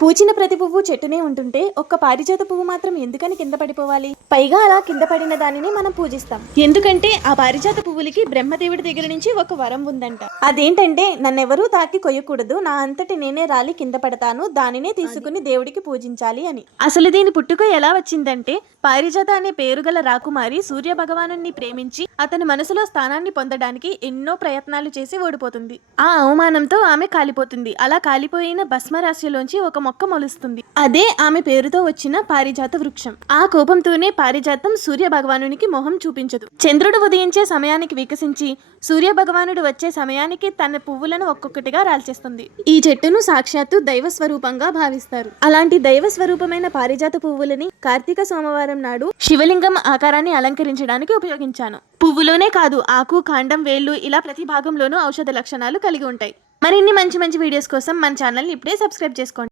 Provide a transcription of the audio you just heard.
పూచిన ప్రతి పువ్వు చెట్టునే ఉంటుంటే ఒక్క పారిజాత పువ్వు మాత్రం ఎందుకని కింద పడిపోవాలి? పైగా అలా కింద పడిన దానిని మనం పూజిస్తాం. ఎందుకంటే ఆ పారిజాత పువ్వులకి బ్రహ్మదేవుడి దగ్గర నుంచి ఒక వరం ఉందంట. అదేంటంటే నన్నెవరూ తాకి కొయ్యకూడదు. నా అంతటి నేనే రాలి కింద పడతాను. దానినే తీసుకుని దేవుడికి పూజించాలి అని. అసలు దీని పుట్టుక ఎలా వచ్చిందంటే పారిజాత అనే పేరు గల రాకుమారి సూర్య భగవాను ప్రేమించి అతని మనసులో స్థానాన్ని పొందడానికి ఎన్నో ప్రయత్నాలు చేసి ఓడిపోతుంది. ఆ అవమానంతో ఆమె కాలిపోతుంది. అలా కాలిపోయిన భస్మరాశిలోంచి ఒక మొక్క మొలుస్తుంది. అదే ఆమె పేరుతో వచ్చిన పారిజాత వృక్షం. ఆ కోపంతోనే పారిజాతం సూర్య భగవానునికి మొహం చూపించదు. చంద్రుడు ఉదయించే సమయానికి వికసించి సూర్య భగవానుడు వచ్చే సమయానికి తన పువ్వులను ఒక్కొక్కటిగా రాల్చేస్తుంది. ఈ చెట్టును సాక్షాత్తు దైవ స్వరూపంగా భావిస్తారు. అలాంటి దైవ స్వరూపమైన పారిజాత పువ్వులని కార్తీక సోమవారం నాడు శివలింగం ఆకారాన్ని అలంకరించడానికి ఉపయోగించాను. పువ్వులోనే కాదు ఆకు కాండం వేళ్ళు ఇలా ప్రతి భాగంలోనూ ఔషధ లక్షణాలు కలిగి ఉంటాయి. మరిన్ని మంచి మంచి వీడియోస్ కోసం మన ఛానల్ని ఇప్పుడే సబ్స్క్రైబ్ చేసుకోండి.